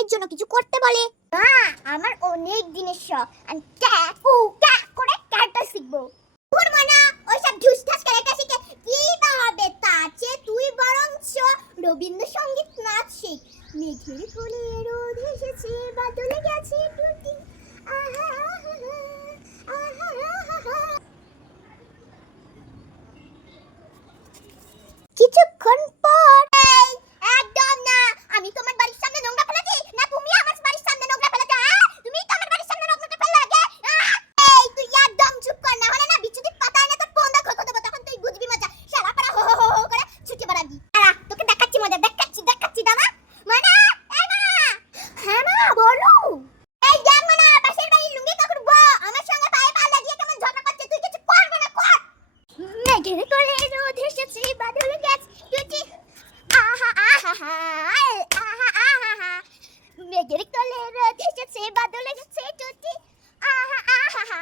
মায়ের জন্য কিছু করতে বলে। মা, আমার অনেক দিনের শখ, আমি ক্যাক করে ক্যারেক্টার শিখবো। ভুলবো না, ওইসব ঢুসঢাস ক্যারেক্টার শিখে কি বা হবে? তার চেয়ে তুই বরঞ্চ রবীন্দ্রসঙ্গীত নাচ শিখ। মেঘের কোলে রোদ এসেছে, বাদলে গেছে টুটি, আহা আহা আহা। কিছুক্ষণ পর, এই একদম না, আমি তোমার বাড়ির সামনে নোংরা ফেলেছি না তুমি আমার বাড়ির সামনে নোংরা ফেলেছো? তুমি তো আমার বাড়ির সামনে নোংরা ফেললে আগে। এই তুই একদম চুপ কর, না হলে না বিচ্যুতির পাতায় না তোর পোন্দা খোকো দেবো, তখন তুই বুঝবি মজা। সারা পাড়া হো হো হো করে ছুটে বেড়াবি। তোকে দেখাচ্ছি মজা, দেখাচ্ছি দাদা। মানা, এই মা। হ্যাঁ মা, বলো। এই দেখ মানা, পাশের বাড়ির লুঙ্গি কাকুর বউ আমার সঙ্গে পায়ে পা লাগিয়ে কেমন ঝগড়া করছে, তুই কিছু করবি না কর। মেঘের কোলে রোদ এসেছে, বাদলে গেছে টুটি, আহা আহা আহা আহা। মেঘের কোলে রোদ এসেছে, বাদলে গেছে টুটি, আহা আহা।